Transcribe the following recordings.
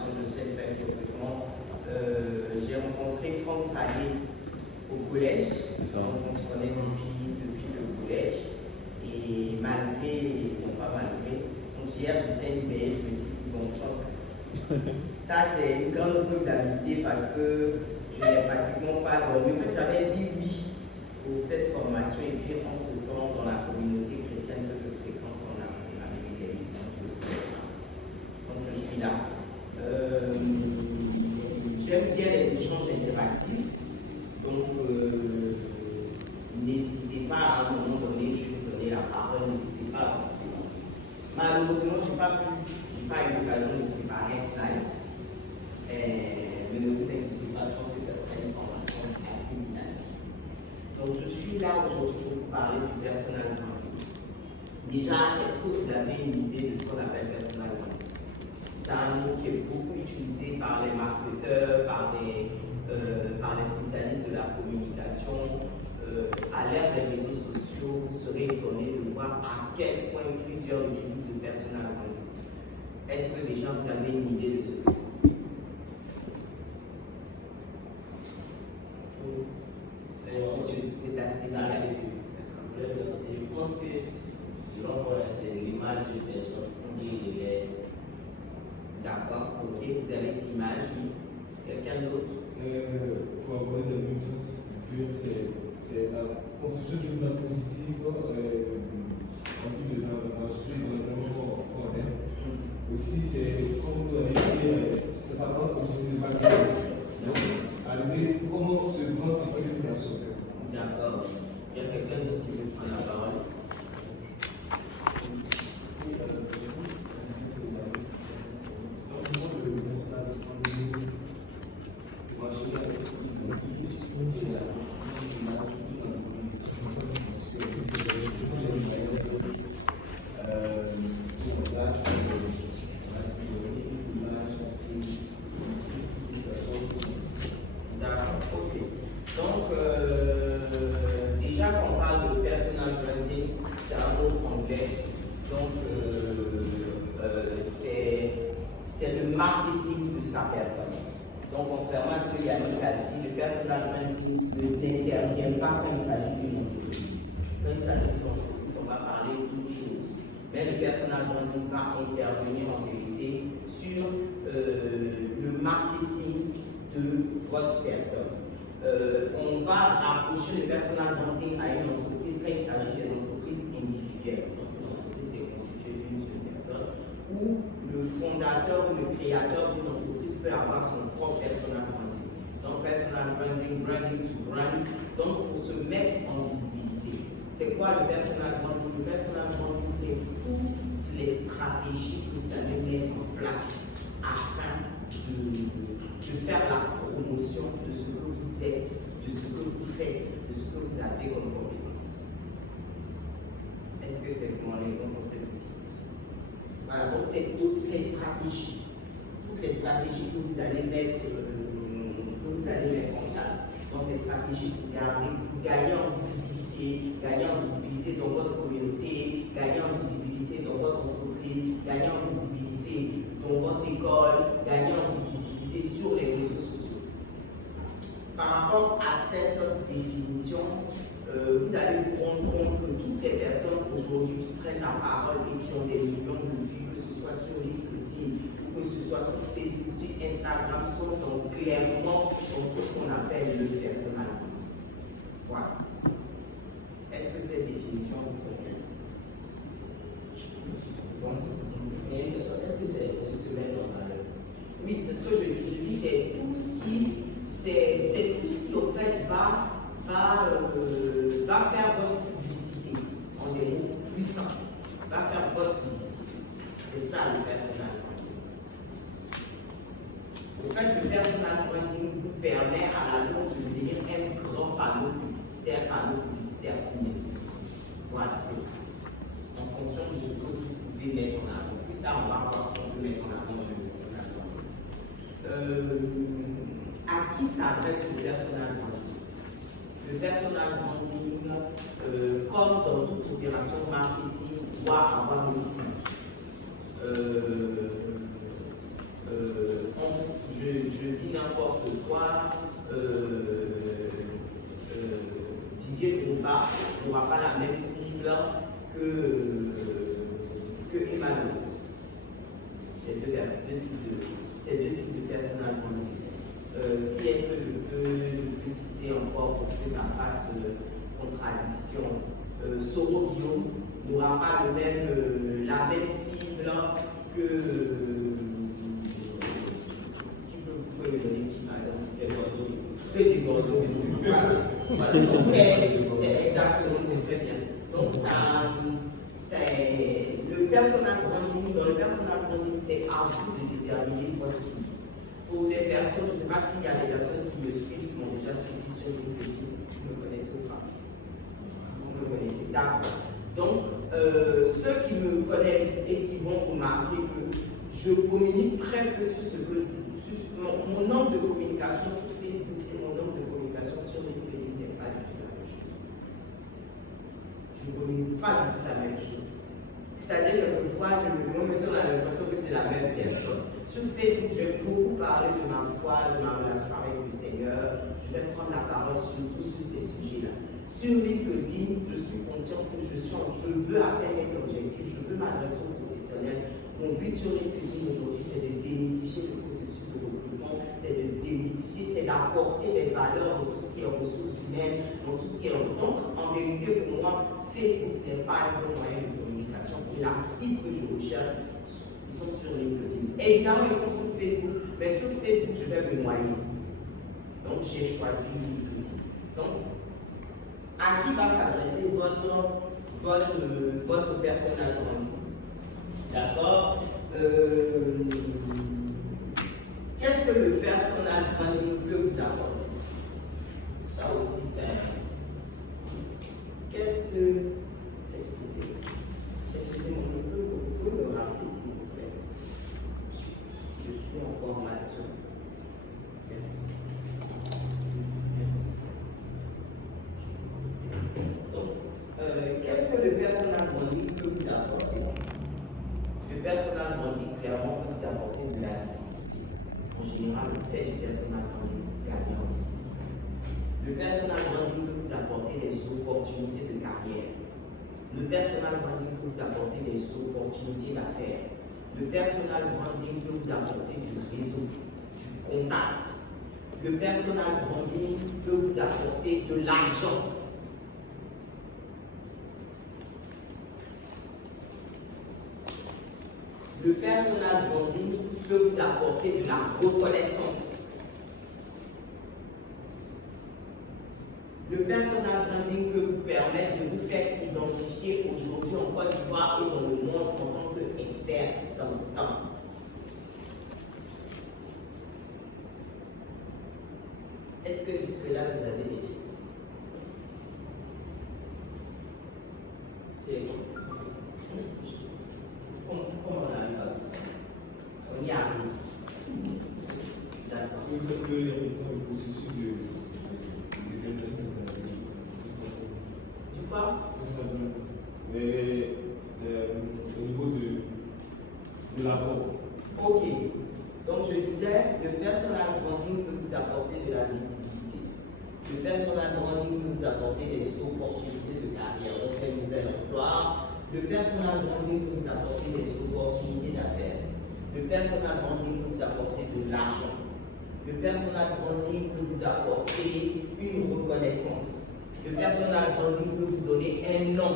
formation de chef recrutement. J'ai rencontré Franck Fallé au collège. C'est ça. Donc, on se connaît depuis le collège. Et malgré, bon pas malgré, donc hier j'étais une veille, je me suis dit bon Franck, ça c'est une grande preuve d'amitié parce que je n'ai pratiquement pas dormi. En fait j'avais dit oui pour cette formation et puis entre temps dans la communauté chrétienne que je fréquente on a mis des livres. Donc je suis là. J'aime bien les échanges interactifs. Donc n'hésitez pas à un moment donné, je vais vous donner la parole, n'hésitez pas à vous présenter. Malheureusement, je n'ai pas eu l'occasion de préparer un slide. Mais ne vous inquiétez pas, je pense que ça sera une formation assez dynamique. Donc je suis là aujourd'hui pour vous parler du personal branding. Déjà, est-ce que vous avez une idée de ce qu'on appelle personal branding? C'est un mot qui est beaucoup utilisé par les marketeurs, par les spécialistes de la communication. À l'ère des réseaux sociaux, vous serez étonné de voir à quel point plusieurs utilisent le personal branding. Est-ce que déjà vous avez une idée de ce que c'est? Monsieur, c'est assez large. Je pense que selon moi, c'est l'image de personne qui est. D'accord, ok, vous avez dit image, oui. Quelqu'un d'autre? Pour avoir le même sens, c'est la construction d'une image positive en vue de l'environnement qu'on est. Aussi, c'est comme vous avez dit, c'est pas comme si c'était pas bien. Donc, arriver, comment se vendre en tant que personne. D'accord. Il y a quelqu'un d'autre qui veut prendre la parole? Déjà, quand on parle de personal branding, c'est un mot anglais. Donc, c'est le marketing de sa personne. Donc, contrairement à ce que Yannick a dit, le personal branding n'intervient pas quand il s'agit d'une entreprise. Quand il s'agit d'une entreprise, on va parler d'autre chose. Mais le personal branding va intervenir en vérité sur le marketing de votre personne. On va rapprocher le personal branding à une entreprise quand il s'agit des entreprises individuelles, donc une entreprise qui est constituée d'une seule personne, où le fondateur ou le créateur d'une entreprise peut avoir son propre personal branding. Donc personal branding, branding to brand, donc pour se mettre en visibilité. C'est quoi le personal branding? Le personal branding, c'est toutes les stratégies que vous allez mettre en place afin de faire la promotion de ce que vous êtes, de ce que vous faites, de ce que vous avez comme compétence. Est-ce que c'est comment les bons pour cette définition? Voilà, donc c'est toutes les stratégies que vous allez mettre en place. Donc les stratégies pour gagner en visibilité dans votre communauté, gagner en visibilité dans votre entreprise, gagner en visibilité dans votre école, gagner en visibilité sur les réseaux sociaux. Par rapport à cette définition, vous allez vous rendre compte que toutes les personnes aujourd'hui qui prennent la parole et qui ont des millions de vues, que ce soit sur LinkedIn, ou que ce soit sur Facebook, sur Instagram, sont donc clairement dans tout ce qu'on appelle le personal branding. Voilà. Est-ce que cette définition vous convient? Il y a une question, est-ce que c'est se mettre en valeur? Oui, c'est ce que je dis, c'est tout ce qui, au fait va faire votre publicité, en des mots puissants, va faire votre publicité. C'est ça le personal branding. Au fait, le personal branding vous permet à la longue de devenir un grand panneau publicitaire numérique. Voilà, c'est ça. En fonction de ce que vous pouvez mettre en avant. Plus tard, on va voir ce qu'on peut mettre en avant dans le personal branding. À qui s'adresse le personal branding? Le personal branding, comme dans toute opération marketing, doit avoir une cible. je dis n'importe quoi, Didier Drogba n'aura pas la même cible que Emmanuel. C'est deux types de personnages. Qui est-ce que je peux citer encore pour que ça fasse contradiction? Soro Guillaume n'aura pas la même cible que. Qui peut vous pouvez me donner qui par exemple fait du Bordeaux? Voilà. C'est exactement, c'est très bien. Donc ça, c'est le personal branding. Dans le personal branding, c'est à vous de déterminer votre cible. Pour les personnes, je ne sais pas s'il y a des personnes qui me suivent, qui m'ont déjà suivi sur LinkedIn, qui me connaissent ou pas. Vous me connaissez, d'accord. Donc, ceux qui me connaissent et qui vont remarquer que je communique très peu sur ce que mon nombre de communication sur Facebook et mon nombre de communication sur LinkedIn n'est pas du tout la même chose. Je ne communique pas du tout la même chose. C'est-à-dire que quelquefois, je me demande, mais on a l'impression que c'est la même personne. Sur Facebook, je vais beaucoup parler de ma foi, de ma relation avec le Seigneur. Je vais prendre la parole surtout sur ces sujets-là. Sur LinkedIn, je suis conscient que je veux atteindre un objectif, je veux m'adresser aux professionnels. Mon but sur LinkedIn aujourd'hui, c'est de démystifier le processus de recrutement, c'est de démystifier, c'est d'apporter des valeurs dans tout ce qui est ressources humaines, dans tout ce qui est. Donc, en vérité, pour moi, Facebook n'est pas un bon moyen de communication. Et la cible que je recherche, ils sont sur LinkedIn. Évidemment, ils sont sur Facebook, mais sur Facebook, je vais me noyer. Donc, j'ai choisi LinkedIn. Donc, à qui va s'adresser votre personal branding? D'accord? Qu'est-ce que le personal branding peut vous apporter? Ça aussi, c'est. Qu'est-ce que. Excusez-moi, je peux me rappeler, s'il vous plaît. Je suis en formation. Merci. Donc, qu'est-ce que le personal branding peut vous apporter? Le personal branding, clairement, peut vous apporter de la visibilité. En général, vous faites du personal branding pour gagner en visibilité. Le personal branding peut vous apporter des opportunités de carrière. Le personal branding peut vous apporter des opportunités d'affaires. Le personal branding peut vous apporter du réseau, du contact. Le personal branding peut vous apporter de l'argent. Le personal branding peut vous apporter de la reconnaissance. Le personal branding peut vous permettre de vous faire identifier aujourd'hui en Côte d'Ivoire et dans le monde en tant qu'expert dans le temps. Est-ce que jusque-là, vous avez des questions? C'est comment on arrive à tout ça? On y arrive. D'accord. Oui, parce qu'il y a le processus de détermination des analyses. Du quoi? Mais au niveau de l'apport. Ok. Donc je disais, le personal branding peut vous apporter de la visibilité. Le personal branding peut vous apporter des opportunités de carrière, donc un nouvel emploi. Le personal branding peut vous apporter des opportunités d'affaires. Le personal branding peut vous apporter de l'argent. Le personal branding peut vous apporter une reconnaissance. Le personal branding peut vous donner un nom.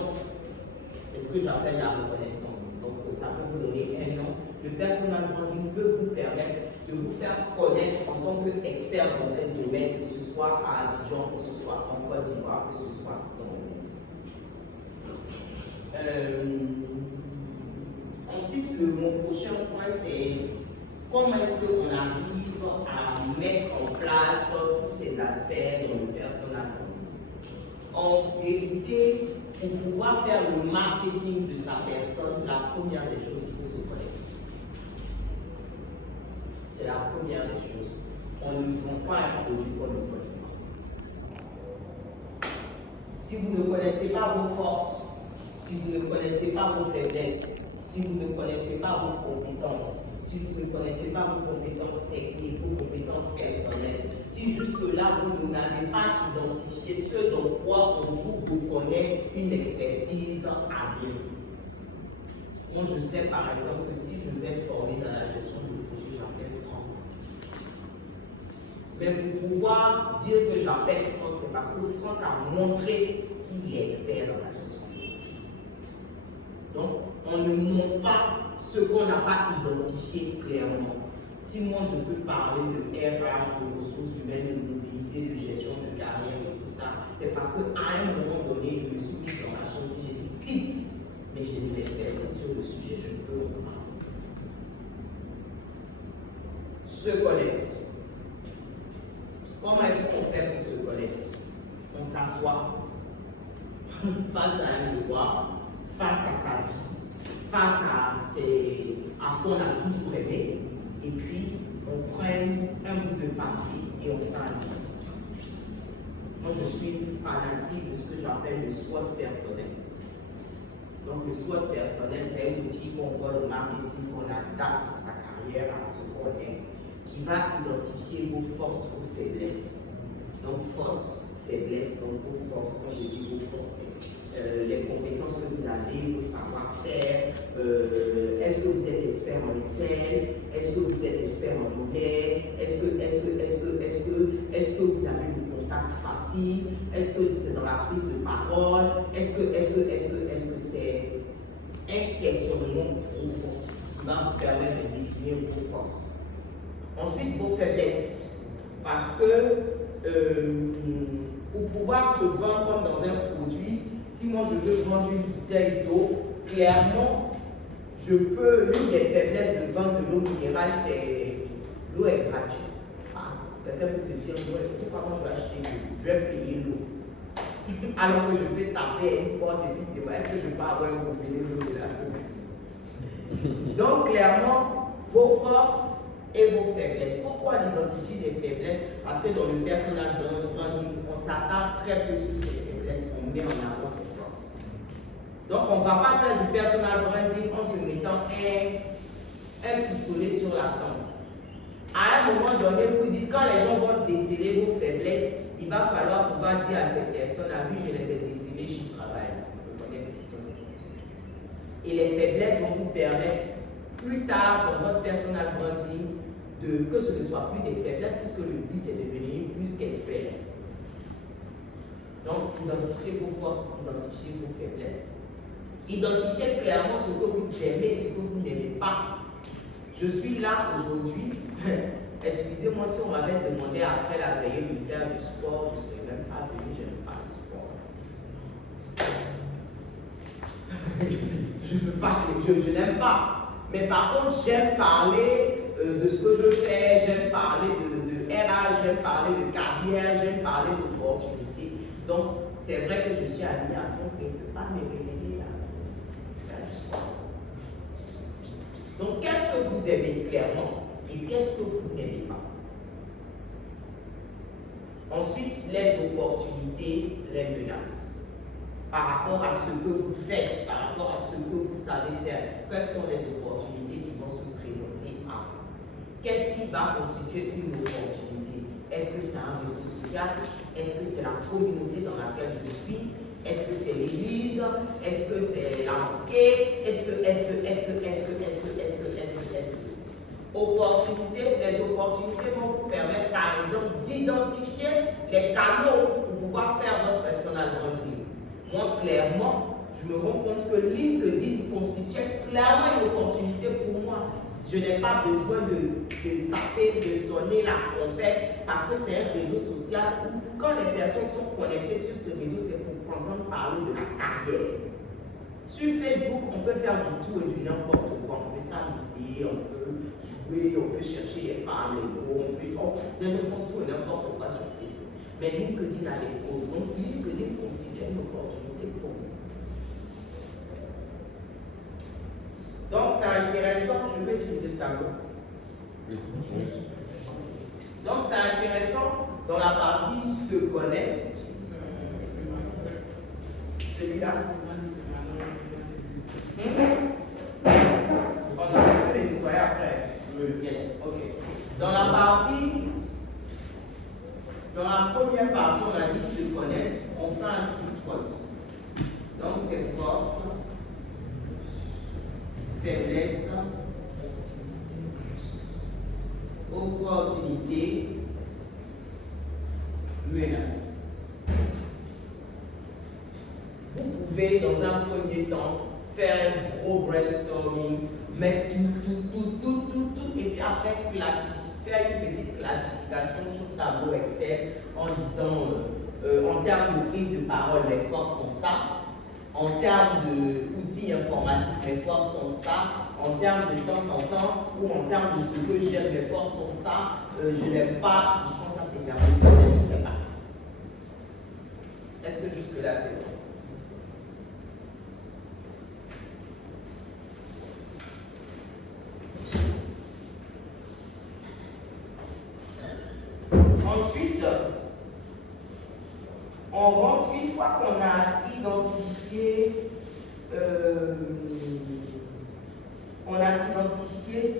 C'est ce que j'appelle la reconnaissance. Donc ça peut vous donner un nom. Le personal branding peut vous permettre de vous faire connaître en tant qu'expert dans un domaine, que ce soit à Abidjan, que ce soit en Côte d'Ivoire, que ce soit dans le monde. Ensuite, mon prochain point, c'est comment est-ce qu'on arrive à mettre en place tous ces aspects dans le personal branding. En vérité, pour pouvoir faire le marketing de sa personne, la première des choses, il faut se connaître. C'est la première des choses. On ne vend pas un produit qu'on ne connaît pas. Si vous ne connaissez pas vos forces, si vous ne connaissez pas vos faiblesses, si vous ne connaissez pas vos compétences, si vous ne connaissez pas vos compétences techniques, vos compétences là, vous n'avez pas identifié ce dans quoi on vous reconnaît une expertise avérée. Moi, je sais par exemple que si je vais être formé dans la gestion de projet, j'appelle Franck. Mais pour pouvoir dire que j'appelle Franck, c'est parce que Franck a montré qu'il est expert dans la gestion de projet. Donc, on ne montre pas ce qu'on n'a pas identifié clairement. Si moi je peux parler de RH, de ressources humaines, de mobilité, de gestion de carrière et tout ça, c'est parce qu'à un moment donné, je me suis mis dans la chambre, j'ai dit quitte, mais j'ai une expertise sur le sujet, je peux en parler. Se connaître. Comment est-ce qu'on fait pour se connaître? On s'assoit face à un miroir, face à sa vie, face à ce qu'on a toujours aimé, et puis on prend un bout de papier et on fait un livre. Moi, je suis fanatique de ce que j'appelle le SWOT personnel. Donc, le SWOT personnel, c'est un outil qu'on voit au marketing, qu'on adapte à sa carrière, à ce qu'on est, qui va identifier vos forces, vos faiblesses. Donc, force, faiblesse, donc vos forces, quand je dis vos forces, les compétences que vous avez, vos savoir-faire, est-ce que vous êtes expert en Excel, est-ce que vous êtes expert en anglais, est-ce que vous avez le contact facile, est-ce que c'est dans la prise de parole, est-ce que c'est un questionnement profond qui va vous permettre de définir vos forces. Ensuite, vos faiblesses, parce que pour pouvoir se vendre comme dans un produit, si moi je veux vendre une bouteille d'eau, clairement, l'une des faiblesses de vendre de l'eau minérale, c'est l'eau est gratuite. Ah, quelqu'un peut te dire, pourquoi moi je vais acheter l'eau? Je vais payer l'eau. Alors que je peux taper à une porte et puis dire, est-ce que je peux avoir un robinet l'eau de la semence? Donc clairement, vos forces et vos faiblesses. Pourquoi on identifie des faiblesses? Parce que dans le personal branding, on s'attarde très peu sur ces faiblesses, on met en avant ses forces. Donc on ne va pas faire du personal branding en se mettant un pistolet sur la tempe. À un moment donné, vous dites, quand les gens vont déceler vos faiblesses, il va falloir pouvoir dire à ces personnes, ah oui, je les ai décelées, j'y travaille. Je connais que ce sont des faiblesses. Et les faiblesses vont vous permettre, plus tard dans votre personal branding, que ce ne soit plus des faiblesses, puisque le but est de devenir plus qu'expert. Donc, identifiez vos forces, identifiez vos faiblesses. Identifiez clairement ce que vous aimez et ce que vous n'aimez pas. Je suis là aujourd'hui. Excusez-moi si on m'avait demandé après la veillée de faire du sport, je ne serais même pas venu, je n'aime pas le sport. Je n'aime pas. Mais par contre, j'aime parler de ce que je fais, j'aime parler de RH, j'aime parler de carrière, j'aime parler d'opportunités. Donc, c'est vrai que je suis allée à fond, mais je ne peux pas me réveiller à faire du sport. Donc, qu'est-ce que vous aimez clairement et qu'est-ce que vous n'aimez pas? Ensuite, les opportunités, les menaces. Par rapport à ce que vous faites, par rapport à ce que vous savez faire, quelles sont les opportunités qui vont se présenter à vous? Qu'est-ce qui va constituer une opportunité? Est-ce que c'est un réseau social? Est-ce que c'est la communauté dans laquelle je suis? Est-ce que c'est l'église? Est-ce que c'est la mosquée? Opportunités, les opportunités vont vous permettre, par exemple, d'identifier les canaux pour pouvoir faire votre personal branding. Moi, clairement, je me rends compte que LinkedIn constitue clairement une opportunité pour moi. Je n'ai pas besoin de taper, de sonner la trompette, parce que c'est un réseau social où, quand les personnes sont connectées sur ce réseau, c'est pour entendre parler de la carrière. Sur Facebook, on peut faire du tout et du n'importe quoi. On peut s'amuser, on peut jouer, on peut chercher les femmes, les mots, on peut faire. Les gens font tout et n'importe quoi sur Facebook. Mais LinkedIn a des codes. Donc, LinkedIn constitue une opportunité pour nous. Donc, c'est intéressant. Je vais utiliser le tableau. Donc, c'est intéressant dans la partie se connaître. Celui-là. On a pu les nettoyer après. Yes, ok. Dans la partie Dans la première partie, on a dit se connaître, on fait un petit SWOT. Donc, c'est force, faiblesse, opportunité, menace. Vous pouvez, dans un premier temps, faire un gros brainstorming, mettre tout, et puis après, faire une petite classification sur tableau Excel en disant, en termes de prise de parole, les forces sont ça. En termes d'outils informatiques, mes forces sont ça. En termes de temps en temps, ou en termes de ce que j'aime, mes forces sont ça. Je n'aime pas, je pense que ça c'est permis, je ne sais pas. Est-ce que jusque-là c'est bon? Ensuite, on rentre, une fois qu'on a identifié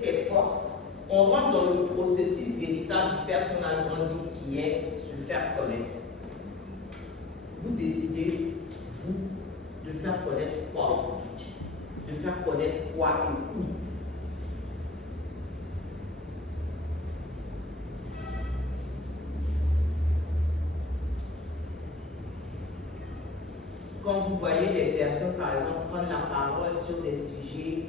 ses forces, on rentre dans le processus véritable du personal branding qui est se faire connaître. Vous décidez, vous, de faire connaître quoi au public, de faire connaître quoi et où. Quand vous voyez des personnes, par exemple, prendre la parole sur les sujets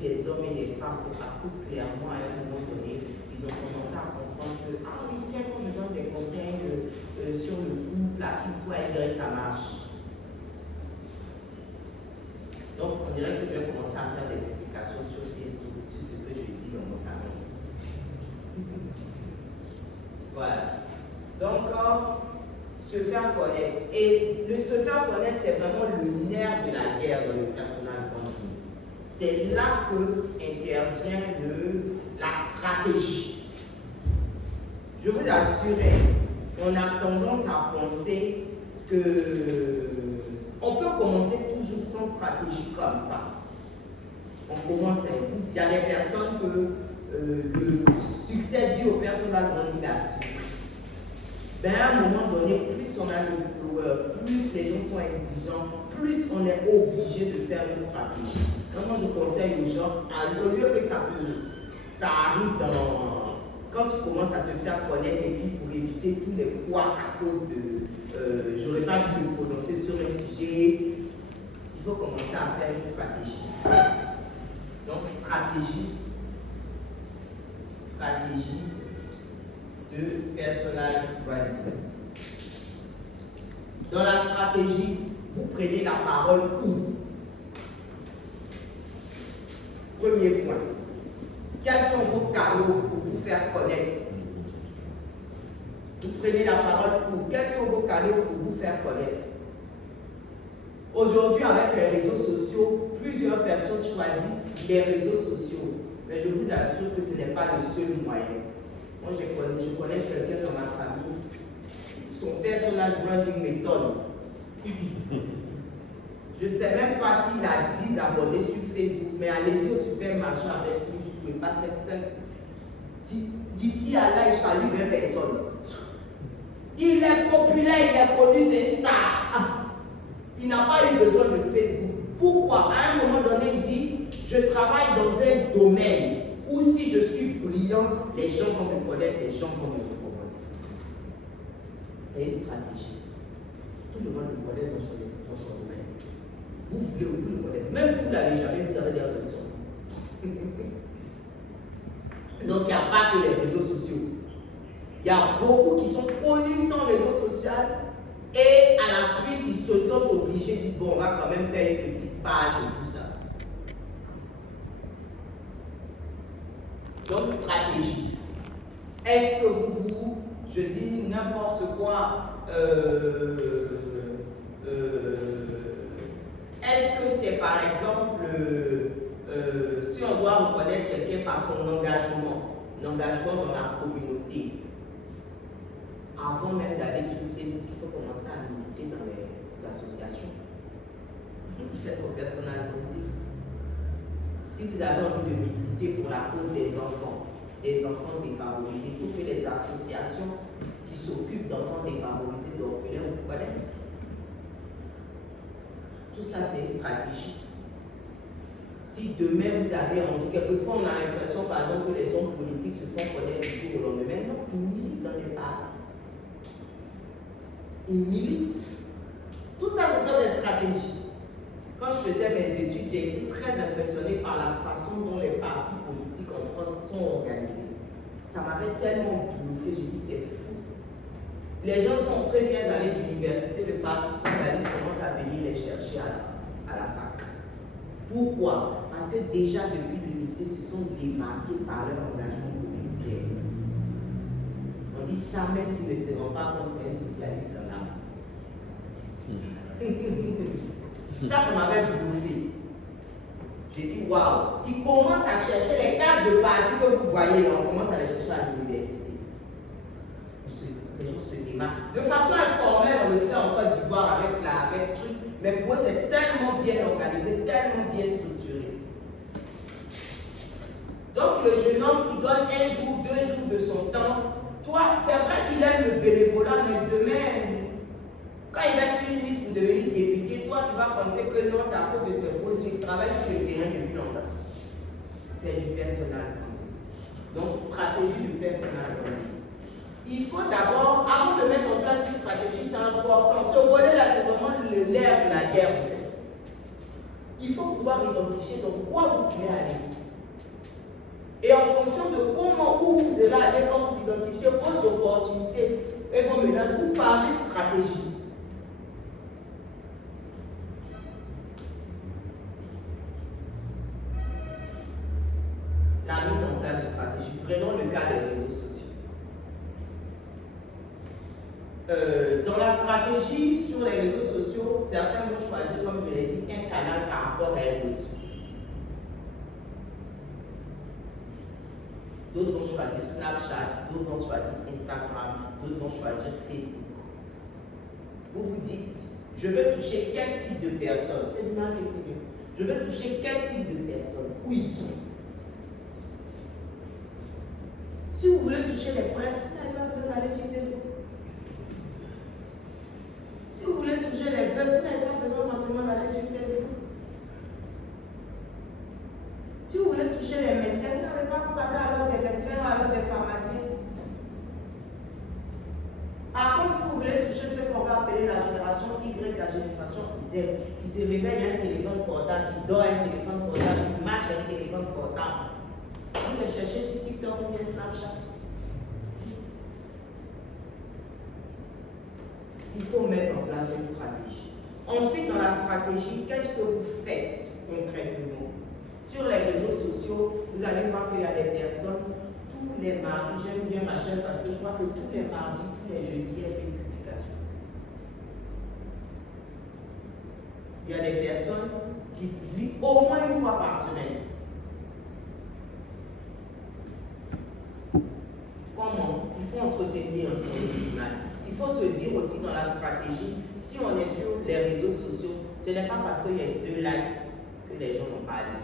des hommes et des femmes, c'est parce que clairement, à un moment donné, ils ont commencé à comprendre que, ah oui, tiens, quand je donne des conseils sur le couple, la X, Y, ça marche. Donc, on dirait que je vais commencer à faire des publications sur Facebook, sur ce que je dis dans mon salon. Voilà. Donc, se faire connaître. Et le se faire connaître, c'est vraiment le nerf de la guerre dans le personal branding. C'est là que intervient la stratégie. Je vous assure, on a tendance à penser que on peut commencer toujours sans stratégie comme ça. On commence, il y a des personnes que le succès dû au personal branding a su. Ben, à un moment donné, plus on a de followers, plus les gens sont exigeants, plus on est obligé de faire une stratégie. Donc, moi, je conseille aux gens, au lieu que ça arrive quand tu commences à te faire connaître et puis pour éviter tous les couacs à cause de j'aurais pas dû me prononcer sur le sujet, il faut commencer à faire une stratégie. Donc, stratégie de personal branding. Dans la stratégie, vous prenez la parole où? Premier point. Quels sont vos canaux pour vous faire connaître? Vous prenez la parole où? Quels sont vos canaux pour vous faire connaître? Aujourd'hui, avec les réseaux sociaux, plusieurs personnes choisissent les réseaux sociaux. Mais je vous assure que ce n'est pas le seul moyen. Moi, je connais quelqu'un dans ma famille, son personal branding m'étonne. Je ne sais même pas s'il a 10 abonnés sur Facebook, mais allez-y au supermarché avec lui, vous ne pouvez pas faire 5. D'ici à là, il salue 20 personnes. Il est populaire, il est connu, c'est une star. Il n'a pas eu besoin de Facebook. Pourquoi? À un moment donné, il dit, je travaille dans un domaine où si je suis brillant, les gens vont me connaître, les gens vont me recommander. C'est une stratégie. Tout le monde me connaît dans son domaine. Vous voulez ou vous le connaissez. Même si vous ne l'avez jamais, vous avez des raisons. Donc il n'y a pas que les réseaux sociaux. Il y a beaucoup qui sont connus sans réseaux sociaux et à la suite, ils se sont obligés de dire, bon, on va quand même faire une petite page et tout ça. Donc, stratégie. Est-ce que je dis n'importe quoi, est-ce que c'est par exemple, si on doit reconnaître quelqu'un par son engagement dans la communauté, avant même d'aller sur Facebook, il faut commencer à militer dans les associations. Il fait son personal branding. Si vous avez envie de militer pour la cause des enfants défavorisés, il faut que les associations Tout ça, c'est une stratégie. Si demain vous avez envie, quelquefois on a l'impression par exemple que les hommes politiques se font connaître du jour au lendemain. Non, ils militent dans les partis. Ils militent. Tout ça, ce sont des stratégies. Quand je faisais mes études, j'ai été très impressionnée par la façon dont les partis politiques en France sont organisés. Ça m'avait tellement bluffé, j'ai dit c'est fou. Les gens sont en premières années d'université, le Parti socialiste commence à venir les chercher à la fac. Pourquoi? Parce que déjà depuis le lycée, se sont démarqués par leur engagement communautaire. On dit ça même s'ils ne se rendent pas compte, c'est un socialiste dans l'âme. Ça m'avait bluffé. J'ai dit waouh, ils commencent à chercher les cartes de parti que vous voyez là, on commence à les chercher à l'université. Les gens se démarquent. De façon informelle, on le fait en Côte d'Ivoire avec truc, mais pour eux c'est tellement bien organisé, tellement bien structuré. Donc le jeune homme, il donne 1 jour, 2 jours de son temps. Toi, c'est vrai qu'il aime le bénévolat, mais demain, quand il va sur une liste pour devenir député, toi tu vas penser que non, c'est à cause de ses postes, il travaille sur le terrain depuis longtemps. C'est du personnel. Donc, stratégie du personnel. Il faut d'abord, avant de mettre en place une stratégie, c'est important. Ce volet-là, c'est vraiment le nerf de la guerre, en fait. Il faut pouvoir identifier dans quoi vous voulez aller. Et en fonction de comment, où vous allez aller, quand vous identifiez vos opportunités et vos menaces, vous parlez de stratégie. La mise en place de stratégie. Prenons le cas des réseaux sociaux. Dans la stratégie sur les réseaux sociaux, certains vont choisir, comme je l'ai dit, un canal par rapport à un autre. D'autres vont choisir Snapchat, d'autres vont choisir Instagram, d'autres vont choisir Facebook. Vous vous dites, je veux toucher quel type de personnes? C'est du marketing. Je veux toucher quel type de personnes? Où ils sont? Si vous voulez toucher les prêtres, vous n'avez pas besoin d'aller sur Facebook. Si vous voulez toucher les veuves, vous n'avez pas besoin forcément d'aller sur Facebook. Si vous voulez toucher les médecins, vous n'avez pas besoin d'aller alors des médecins ou alors des pharmaciens. Par contre, si vous voulez toucher ce qu'on va appeler la génération Y, la génération Z, qui se réveille à un téléphone portable, qui dort à un téléphone portable, qui marche à un téléphone portable, vous les cherchez sur TikTok ou bien Snapchat. Il faut mettre en place une stratégie. Ensuite, dans la stratégie, qu'est-ce que vous faites concrètement? Sur les réseaux sociaux, vous allez voir qu'il y a des personnes, tous les mardis, j'aime bien ma chaîne parce que je crois que tous les mardis, tous les jeudis, elle fait une publication. Il y a des personnes qui publient au moins une fois par semaine. Comment? Il faut entretenir son image. Il faut se dire aussi dans la stratégie, si on est sur les réseaux sociaux, ce n'est pas parce qu'il y a 2 likes que les gens n'ont pas lu.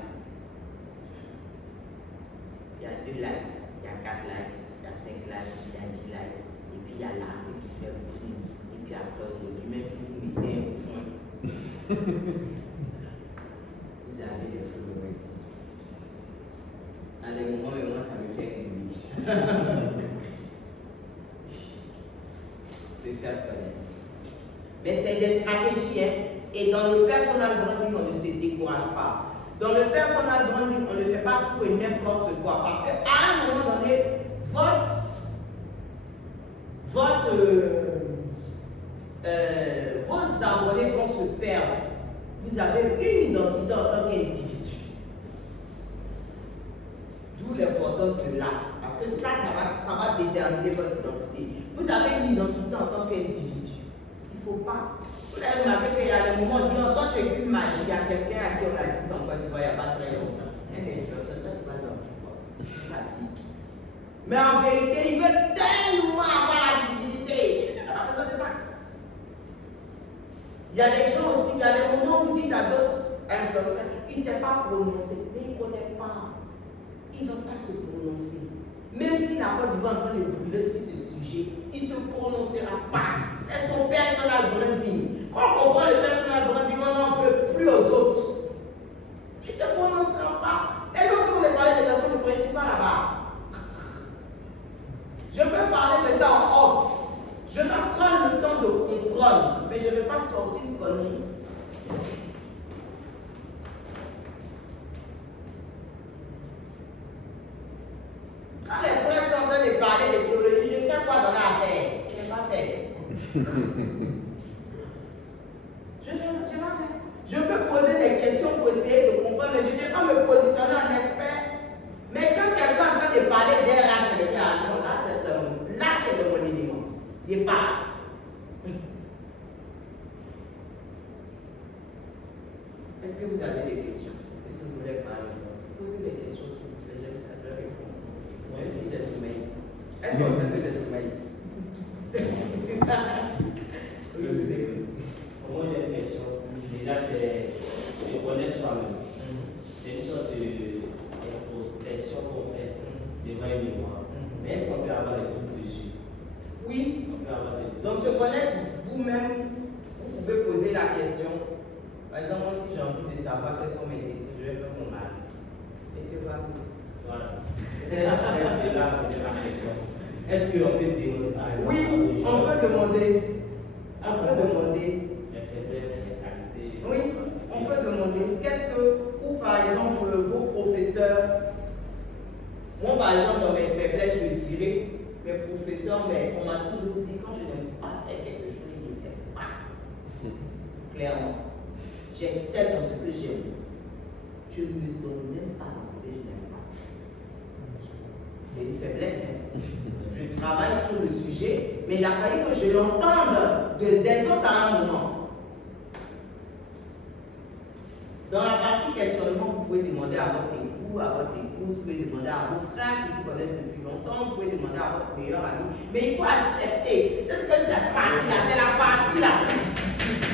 Il y a 2 likes, il y a 4 likes, il y a 5 likes, il y a 10 likes, et puis il y a l'article qui fait le prix. Et puis après aujourd'hui, même si vous mettez un point, vous avez des followers. À des moments, mais moi, ça me fait rire. Se faire connaître. Mais c'est des stratégies, hein? Et dans le personal branding, on ne se décourage pas. Dans le personal branding, on ne fait pas tout et n'importe quoi. Parce qu'à un moment donné, vos abonnés vont se perdre. Vous avez une identité en tant qu'individu. D'où l'importance de là. Parce que ça va déterminer votre identité. Vous avez une identité en tant qu'individu. Il ne faut pas. Vous avez remarqué qu'il y a des moments où on dit, oh, toi tu es qu'une magie. Il y a quelqu'un à qui on a dit ça en Côte d'Ivoire il n'y a pas très longtemps. Un influenceur, toi tu vas dans tout quoi. Fatigue. Mais en vérité, il veut tellement avoir la visibilité. Il n'a pas besoin de ça. Il y a des gens aussi, il y a des moments où vous dites à d'autres influenceurs, il ne sait pas prononcer, mais il ne connaît pas. Il ne va pas se prononcer. Même si la Côte d'Ivoire est en train de brûler sur ce sujet, il ne se prononcera pas. C'est son personal branding. Quand on comprend le personal branding, on n'en veut plus aux autres. Il ne se prononcera pas. Les gens, si vous voulez parler de personnes, ne connaissent pas là-bas. Je peux parler de ça en off. Je vais prendre le temps de comprendre, mais je ne vais pas sortir une connerie. Quand les prêtres sont en train de parler de théologie, je fais quoi dans l'affaire? Je n'ai pas fait. Je peux poser des questions pour essayer de comprendre, mais je ne vais pas me positionner en expert. Mais quand quelqu'un est en train de parler d'RH, je dis, ah non, là c'est de mon élément. Il parle. Est-ce que vous avez des questions? Est-ce que vous voulez parler? Posez des questions s'il vous plaît, j'aime ça, je réponds. Même si j'ai sommeil. Est-ce qu'on sait que j'ai sommeil? Oui, je vous écoute. Moi, j'ai une question. Déjà, c'est se connaître soi-même. C'est une sorte d'introspection qu'on fait devant une mémoire. Mais est-ce qu'on peut avoir des doutes dessus? Oui. On peut avoir des doutes. Donc, se connaître vous-même, vous pouvez poser la question. Par exemple, moi, si j'ai envie de savoir quels sont mes défauts, je vais faire mon mal. Et c'est vrai. Voilà. C'est là la question. Est-ce qu'on peut demander, par exemple, Oui, on peut demander. On peut demander. les faiblesses, les qualités? Oui, on peut demander. Qu'est-ce que, ou par exemple, vos professeurs, moi par exemple, dans mes faiblesses, je dirais, mes professeurs, mais on m'a toujours dit, quand je n'aime pas faire quelque chose, je ne fais pas. Clairement. J'excelle dans ce que j'aime. Je ne me donne même pas dans ce que je n'aime pas. C'est une faiblesse. Hein. Je travaille sur le sujet, mais il a fallu que je l'entende des autres à un moment. Dans la partie questionnement, vous pouvez demander à votre époux, à votre épouse, vous pouvez demander à vos frères qui vous connaissent depuis longtemps, vous pouvez demander à votre meilleur ami. Mais il faut accepter. C'est que cette partie-là, c'est la partie la plus difficile.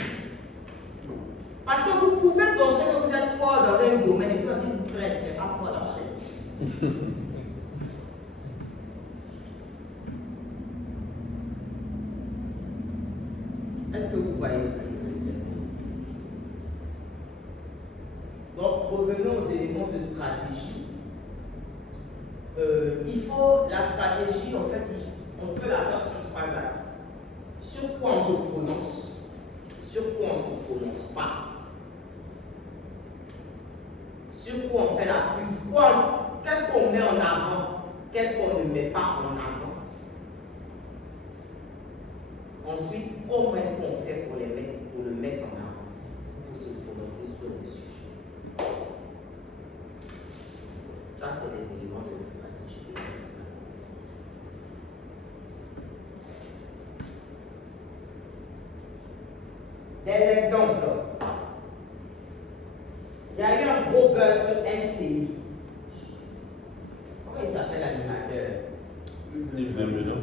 Parce que vous pouvez penser que vous êtes fort dans un domaine et puis on dit que prêtre n'est pas fort dans la laisse. Est-ce que vous voyez ce que je veux dire? Donc, revenons aux éléments de stratégie. Il faut la stratégie, en fait, on peut la faire sur 3 axes. Sur quoi on se prononce, sur quoi on ne se prononce pas, sur quoi on fait la pub, qu'est-ce qu'on met en avant, qu'est-ce qu'on ne met pas en avant. Ensuite, comment est-ce qu'on fait pour le mettre en avant, pour se prononcer sur le sujet. Ça, c'est les éléments de la stratégie de personnalité. Des exemples. Il y a eu un gros buzz sur NCI. Comment il s'appelle l'animateur? Yves Demelin.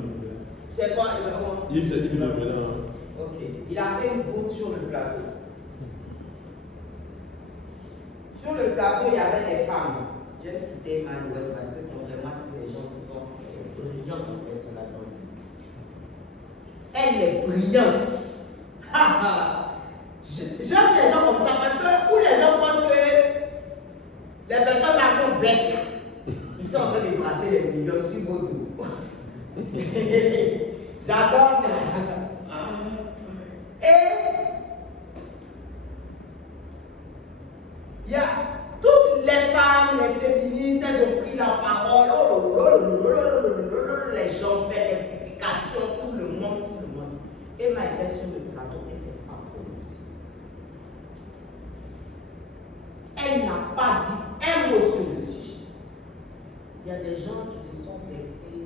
C'est quoi exactement? Yves Demelin. Ok. Il a fait une bourde sur le plateau. Sur le plateau, il y avait des femmes. J'aime citer Anne West parce que contrairement à ce que les gens pensent, elle est brillante en personnalité. Elle est brillante. J'aime les gens comme ça parce que où les gens pensent que les personnes là sont bêtes, ils sont en train de brasser les millions sur vos dos. J'adore ça. Et il y a toutes les femmes, les féministes, elles ont pris la parole. Les gens font des publications, tout le monde. Emma était sur le plateau et c'est pas prononcé. Elle n'a pas dit un mot sur le sujet. Il y a des gens qui se sont vexés.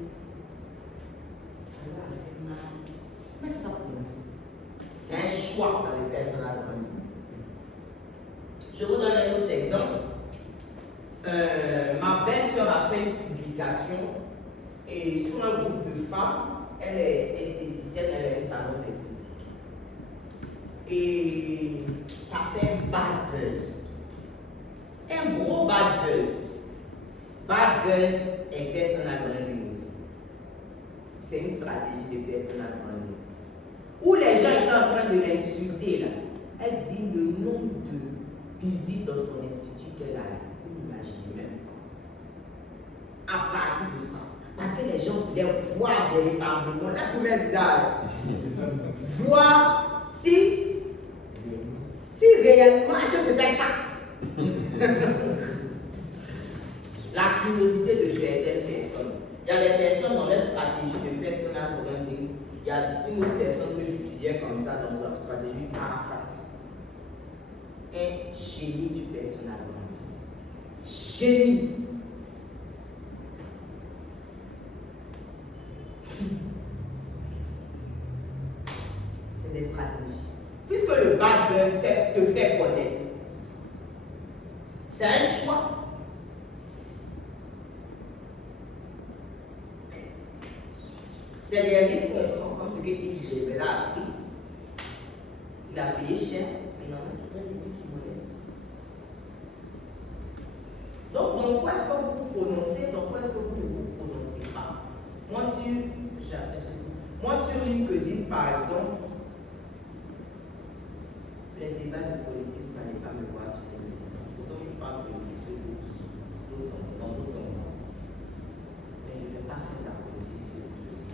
Ça leur a fait mal. Mais c'est pas prononcé. C'est un choix dans les personnes à grandir. Je vous donne un autre exemple. Ma belle-sœur a fait une publication et sur un groupe de femmes, elle est esthéticienne, elle a un salon d'esthétique. Et ça fait bad buzz. Un gros bad buzz. Bad buzz est personal branding aussi. C'est une stratégie de personal branding. Où les gens en train de l'insulter là. Elle dit le nombre de visites dans son institut qu'elle a. Vous imaginez même. À partir de ça. Parce que les gens voulaient voir véritablement. Là, tout le monde bizarre. Voir si réellement c'était ça. La curiosité de certaines personnes. Il y a des personnes dans leur stratégie de personal branding. Il y a une autre personne que j'étudiais comme ça dans sa stratégie Arafat. Un génie du personal branding. Génie. C'est des stratégies. Puisque le bad buzz te fait connaître, c'est un choix. C'est des risques qu'on prend, comme ce que Yves Gébela a pris. Il a payé cher, mais il y en a qui prennent des trucs qui molestent. Donc, dans quoi est-ce que vous vous prononcez, dans quoi est-ce que vous ne vous prononcez pas? Moi, sur LinkedIn, par exemple, les débats de politique, vous n'allez pas me voir sur LinkedIn. Pourtant, je parle politique sur d'autres endroits. Mais je ne vais pas faire de la politique sur LinkedIn.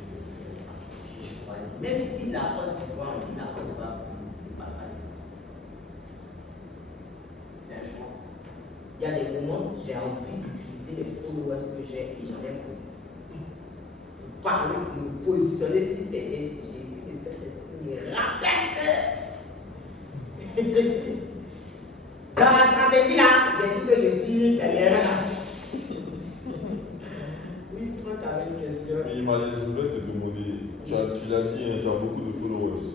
Je choisis. Même si la Côte d'Ivoire dit la Côte d'Ivoire ne parle pas de ça. C'est un choix. Il y a des moments où j'ai envie d'utiliser les followers que j'ai et j'en ai beaucoup. Pour parler, pour me positionner si c'est des sujets, que cet esprit me rappelle. Dans ma stratégie là, j'ai dit que je suis derrière la. Oui, Franck avait une question. Mais Malène, je voudrais te demander, tu l'as dit, hein, tu as beaucoup de followers.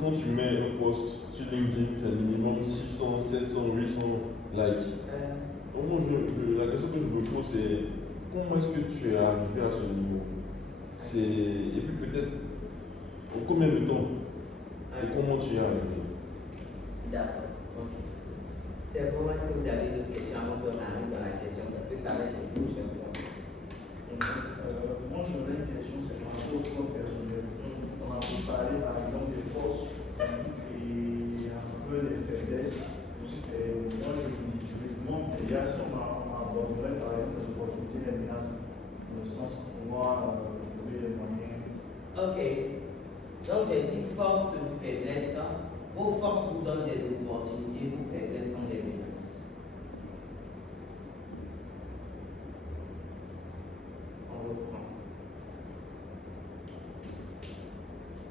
Quand tu mets un post sur LinkedIn, c'est minimum 600, 700, 800 likes. Donc, la question que je me pose, c'est comment est-ce que tu es arrivé à ce niveau? Et puis peut-être, en combien de temps? Et comment tu y es arrivé? D'accord. Ok. C'est bon, est-ce que vous avez d'autres questions avant qu'on arrive dans la question? Parce que ça va être une prochaine fois. Moi, j'aurais une question, c'est par rapport au sport personnel. On a pu parler par exemple des forces et un peu des faiblesses. Moi, je me demande déjà si on aborderait par exemple les opportunités et les menaces, dans le sens de pouvoir trouver les moyens. Ok. Donc, j'ai dit force ou faiblesse. Vos forces vous donnent des opportunités, vos faiblesses sont des menaces. On reprend.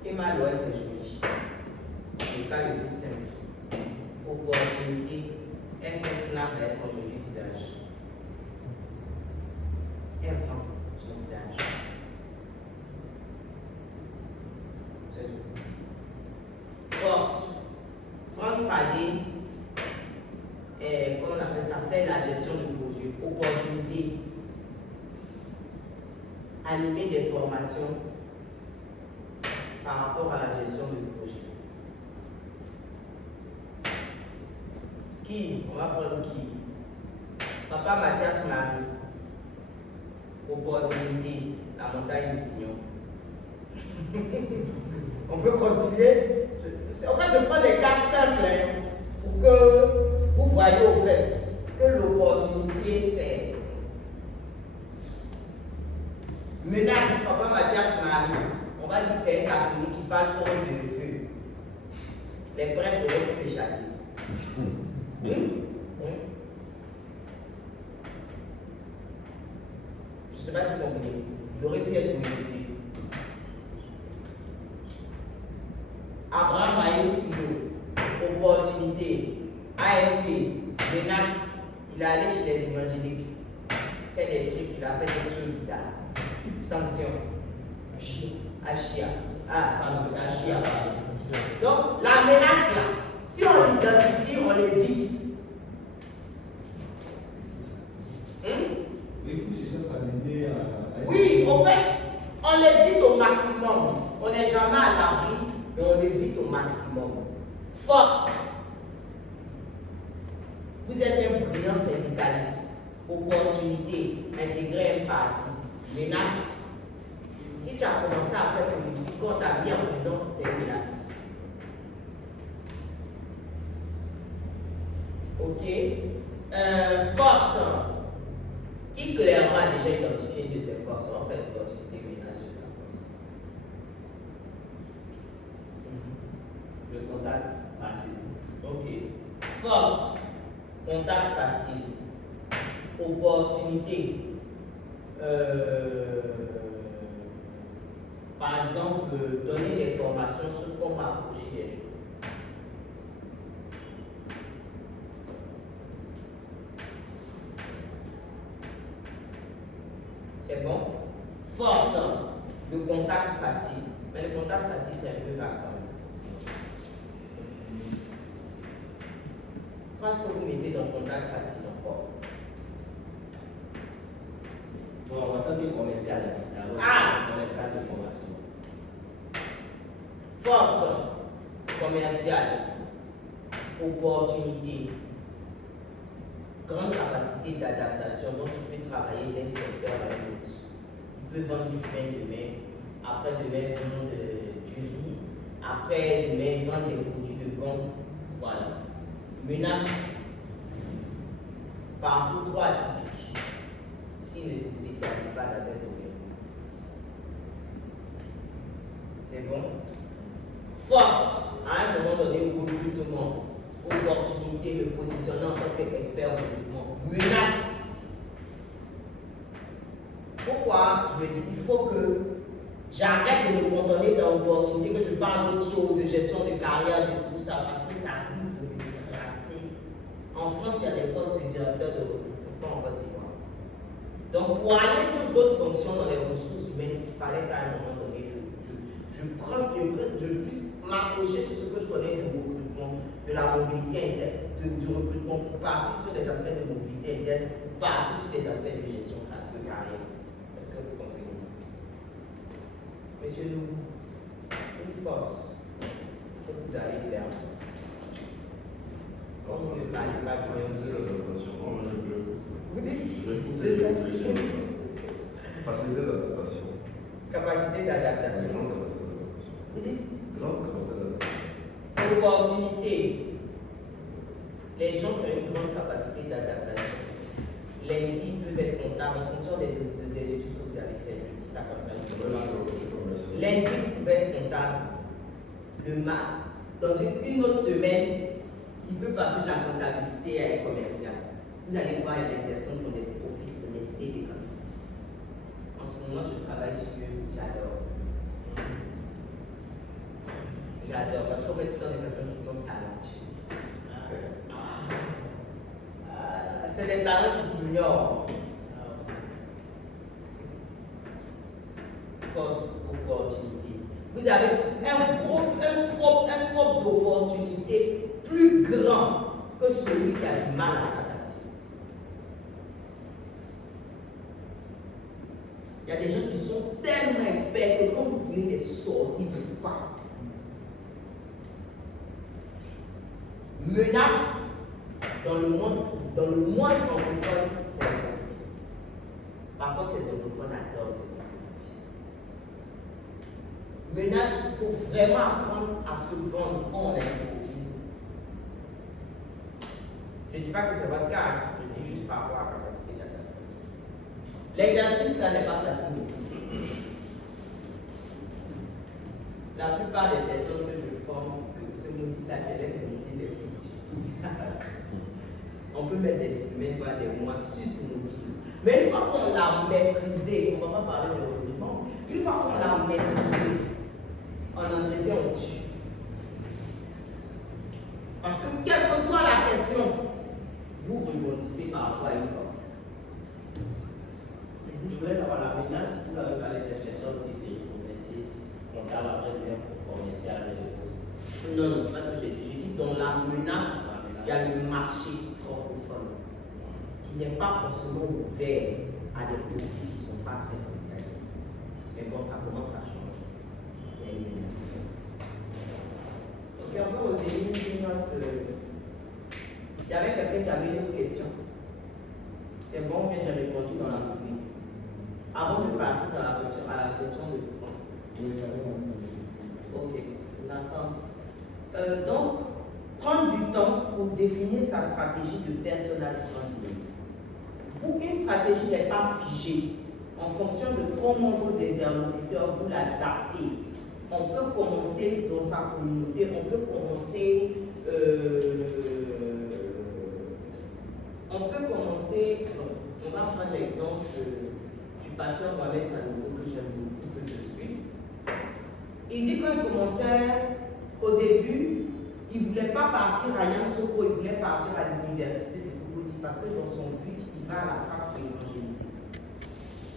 Emma Lois est jolie. Le cas le plus simple. Opportunité. Elle fait snap avec son joli visage. Elle vend son visage. C'est tout. Force. Franck Fadé, comment on appelle ça, fait la gestion du projet. Opportunité. Animer des formations par rapport à la gestion du projet. Qui? On va prendre qui? Papa Mathias Marie. Opportunité. La montagne du Sion. On peut continuer. En fait, je prends des cas simples pour que vous voyez au fait que l'opportunité c'est menace. Papa Mathias Marie, on va dire c'est un catholique qui parle trop de feu. Les prêtres auraient pu les chasser. Je ne sais pas si vous comprenez. Il aurait pu être politique. Abraham Ayoub, opportunité, AMP, menace, il est allé chez les évangéliques, fait des trucs, il a fait des trucs, il a sanctions, Achia. Donc la menace là, si on l'identifie, on l'évite. Il faut chercher à s'aligner à. Oui, en fait, on l'évite au maximum. On n'est jamais à l'abri, mais on l'évite au maximum. Force. Vous êtes un brillant syndicaliste. Opportunité, intégrer un parti. Menace. Si tu as commencé à faire politique, quand tu as mis en prison, c'est une menace. Ok. Force. Qui clairement a déjà identifié une de ses forces, en fait, l'opportunité menace sur sa force. Le contact facile. Ok. Force, contact facile, opportunité. Par exemple, donner des formations sur comment approcher les gens. C'est bon? Force, le contact facile. Mais le contact facile, c'est un peu vague quand même. Qu'est-ce que vous mettez dans le contact facile encore? Bon, en tant que commercial, commercial de formation. Force commerciale, opportunité, grande capacité d'adaptation, donc il peut travailler d'un secteur à un autre. Il peut vendre du pain demain, après-demain vendre du riz, après-demain vendre des produits de banque. Voilà. Menace, parcours trop atypique, s'il ne se spécialise pas dans un domaine. C'est bon? Force, à un moment donné, recrutement, opportunité de positionner en tant qu'expert en recrutement. Menace. Pourquoi? Je me dis, il faut que j'arrête de me cantonner dans l'opportunité, que je parle d'autres choses, de gestion de carrière, de tout ça, parce que ça risque de me tracer. En France, il y a des postes de directeur de recrutement en Côte d'Ivoire. Donc, pour aller sur d'autres fonctions dans les ressources humaines, il fallait qu'à un moment donné, je puisse m'accrocher sur ce que je connais du recrutement, de la mobilité interne, du recrutement, pour partir sur des aspects de mobilité interne, pour partir sur des aspects de gestion de carrière. Est-ce que vous comprenez? Monsieur Lou, une force que vous avez clairement. Quand vous ne parlez pas de Faciliter l'adaptation. Non, je vous dites, vais écouter je sais. les réflexions. Faciliter l'adaptation. Capacité d'adaptation. Grande capacité d'adaptation. Vous dites, Grande capacité d'adaptation. opportunité. Les gens qui ont une grande capacité d'adaptation. Les vies peuvent être comptables en fonction des études que vous avez faites. Je dis ça comme ça. Lundi peut être comptable. Dans une autre semaine, il peut passer de la comptabilité à être commercial. Vous allez voir, il y a des personnes qui ont des profils de mes CV comme ça. En ce moment, je travaille sur eux, j'adore. J'adore, parce qu'en fait, ce sont des personnes qui sont talentueuses. C'est des talents qui s'ignorent. Force, opportunité. Vous avez un scope d'opportunité plus grand que celui qui a du mal à s'adapter. Il y a des gens qui sont tellement experts que quand vous voulez les sortir, ils ne peuvent pas. Menace dans le monde francophone, c'est la qualité. Par contre, les anglophones adorent cette qualité. Menace, il faut vraiment apprendre à se vendre quand on a un profil. Je ne dis pas que c'est votre cas, je dis juste par rapport à la capacité d'adaptation. L'exercice là n'est pas facile. La plupart des personnes que je forme se multitationnent de monter des outils. On peut mettre des semaines, voire des mois sur ce outil. Mais une fois qu'on l'a maîtrisé, on ne va pas parler de recrutement, une fois qu'on l'a maîtrisé, en entretien, on tue. Parce que quelle que soit la question, vous rebondissez par rapport à une force. Je voulais savoir la menace, vous avez parlé des personnes qui se reconvertissent, comptables après devenir commercial. Non, non, c'est pas ce que j'ai dit. J'ai dit dans la menace, il y a le marché francophone qui n'est pas forcément ouvert à des profils qui ne sont pas très spécialisés. Mais bon, ça commence à changer. Il y a une menace. Ok, on peut revenir sur notre. Il y avait quelqu'un qui avait une autre question. C'est bon, mais j'ai répondu dans la foulée. Avant de partir à la question de fond. Oui, ça va. Ok, d'accord. Donc, prendre du temps pour définir sa stratégie de personal branding. Une stratégie n'est pas figée en fonction de comment vos interlocuteurs vous l'adaptez. On peut commencer dans sa communauté, on peut commencer, on va prendre l'exemple du pasteur Mohamed Sanogo que j'aime beaucoup, que je suis. Il dit qu'il commençait au début, il ne voulait pas partir à Yamoussoukro, il voulait partir à l'université de Cocody parce que dans son but, il va à la fac pour évangéliser.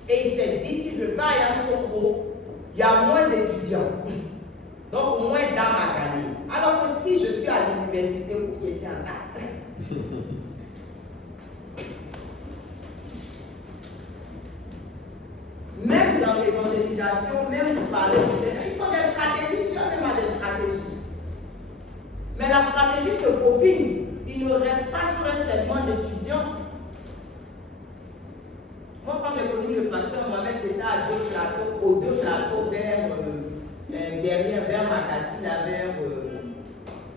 Et il s'est dit, si je vais à Yamoussoukro, il y a moins d'étudiants, donc moins d'âmes à gagner. Alors que si je suis à l'université pour qu'il y ait un tas. Même dans l'évangélisation, même vous parlez du Seigneur, il faut des stratégies, tu as même à des stratégies. Mais la stratégie se profile. Il ne reste pas sur un segment d'étudiants. Moi, quand j'ai connu le pasteur Mohamed, c'était à aux deux plateaux vers derrière, vers Makassi, là, vers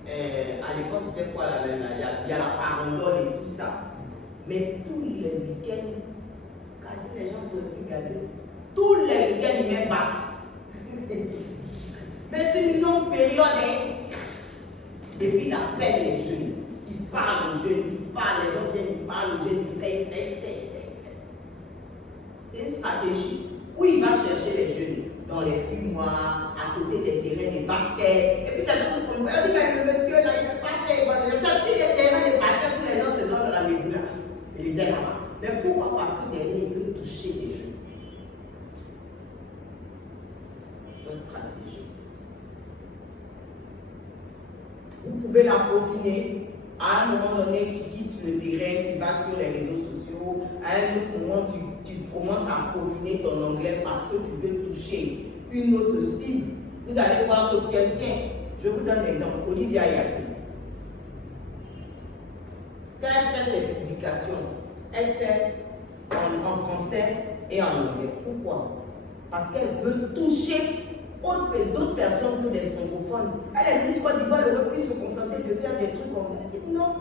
à l'époque, c'était quoi là, il y a la farandole et tout ça. Mais tous les week-ends, quand les gens pouvaient plus gazer, tous les week-ends, ils mettent bas. Mais c'est une longue période, hein. Et puis il appelle les jeunes, il parle aux jeunes, il parle, les gens viennent, il parle aux jeunes, il fait. C'est une stratégie où il va chercher les jeunes dans les fumoirs, à côté des terrains de basket. Et puis ça toujours comme ça. On dit, mais le monsieur là, il ne peut pas faire. Si les terrains de basket, tous les gens se donnent rendez-vous là. Il est là-bas. Mais pourquoi? Parce que derrière, il veut toucher les jeunes. C'est une stratégie. Vous pouvez la peaufiner. À un moment donné, tu quittes le terrain, tu vas sur les réseaux sociaux. À un autre moment, tu commences à peaufiner ton anglais parce que tu veux toucher une autre cible. Vous allez voir que quelqu'un, je vous donne l'exemple, Olivia Yassine. Quand elle fait ses publications, elle fait en français et en anglais. Pourquoi? Parce qu'elle veut toucher d'autres personnes que des francophones. Elle est dit Côte d'Ivoire aurait pu se contenter de faire des trucs comme ça. Elle dit non.